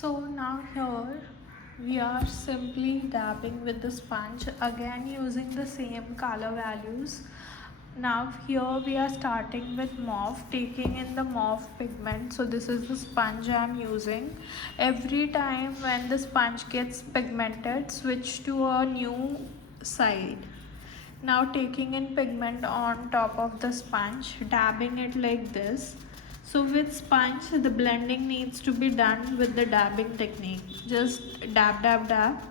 So now here we are simply dabbing with the sponge, again using the same color values. Now here we are starting with mauve, taking in the mauve pigment. So this is the sponge I am using. Every time when the sponge gets pigmented, switch to a new side. Now taking in pigment on top of the sponge, dabbing it like this. So with sponge, the blending needs to be done with the dabbing technique. Just dab, dab, dab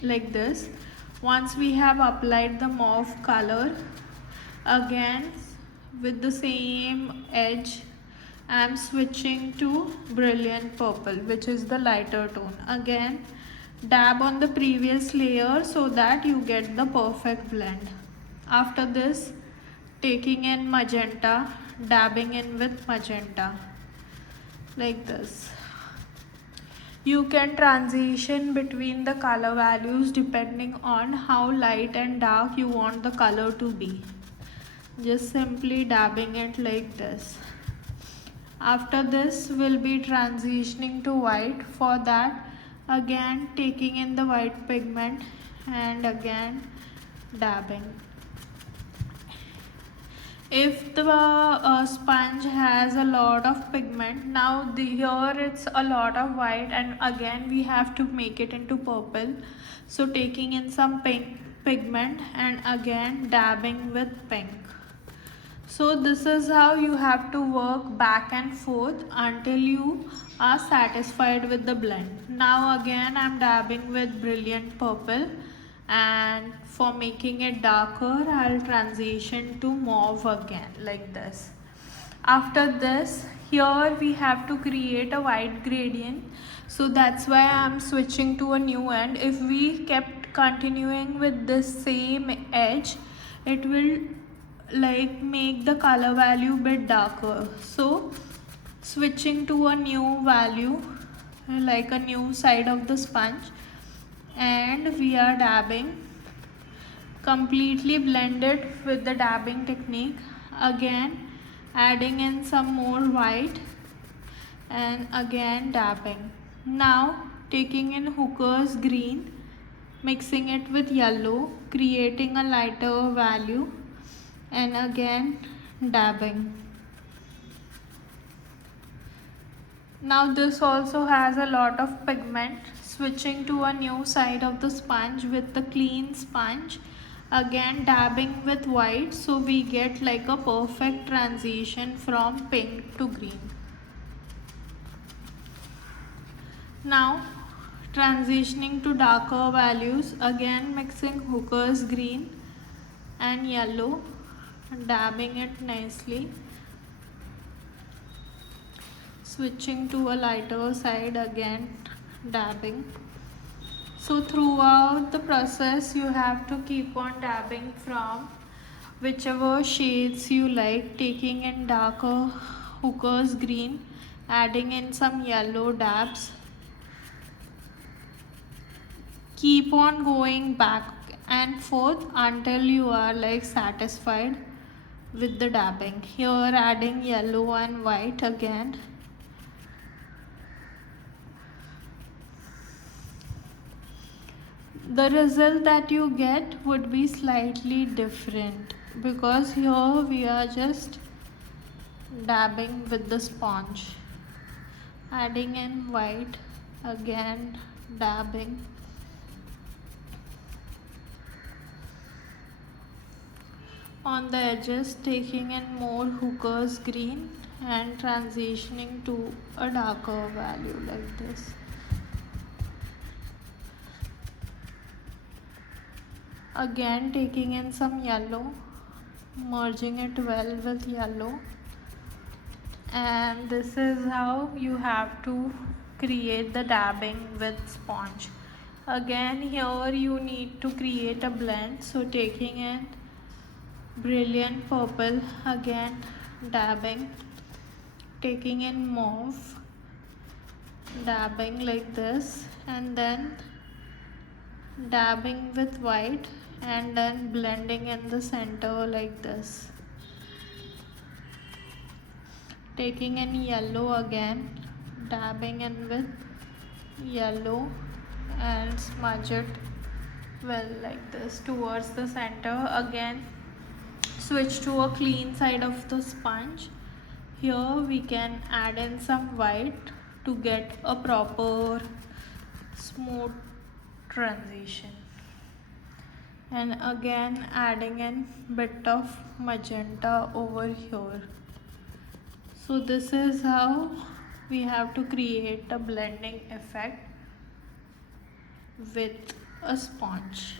like this. Once we have applied the mauve color, again with the same edge, I am switching to brilliant purple, which is the lighter tone. Again, dab on the previous layer so that you get the perfect blend. After this, taking in magenta, dabbing in with magenta like this. You can transition between the color values depending on how light and dark you want the color to be. Just simply dabbing it like this. After this, we'll be transitioning to white. For that, again taking in the white pigment and again dabbing. If the sponge has a lot of pigment, now here it's a lot of white, and again we have to make it into purple. So taking in some pink pigment and again dabbing with pink. So this is how you have to work back and forth until you are satisfied with the blend. Now again I'm dabbing with brilliant purple, and for making it darker I'll transition to mauve again like this. After this, here we have to create a white gradient, so that's why I'm switching to a new end. If we kept continuing with this same edge, it will like make the color value bit darker. So switching to a new value, like a new side of the sponge, and we are dabbing, completely blended with the dabbing technique. Again adding in some more white and again dabbing. Now taking in Hooker's green, mixing it with yellow, creating a lighter value, and again dabbing. Now this also has a lot of pigment. Switching to a new side of the sponge with the clean sponge, again dabbing with white, so we get like a perfect transition from pink to green. Now transitioning to darker values, again mixing Hooker's green and yellow, dabbing it nicely, switching to a lighter side, again dabbing. So throughout the process you have to keep on dabbing from whichever shades you like, taking in darker Hooker's green, adding in some yellow dabs. Keep on going back and forth until you are like satisfied with the dabbing. Here adding yellow and white again. The result that you get would be slightly different because here we are just dabbing with the sponge, adding in white, again dabbing. On the edges, taking in more Hooker's green and transitioning to a darker value like this. Again taking in some yellow, merging it well with yellow, and this is how you have to create the dabbing with sponge. Again here you need to create a blend, so taking in brilliant purple, again dabbing, taking in mauve, dabbing like this, and then dabbing with white and then blending in the center like this, taking in yellow, again dabbing in with yellow and smudge it well like this towards the center. Again, switch to a clean side of the sponge. Here we can add in some white to get a proper smooth transition, and again adding in bit of magenta over here. So this is how we have to create a blending effect with a sponge.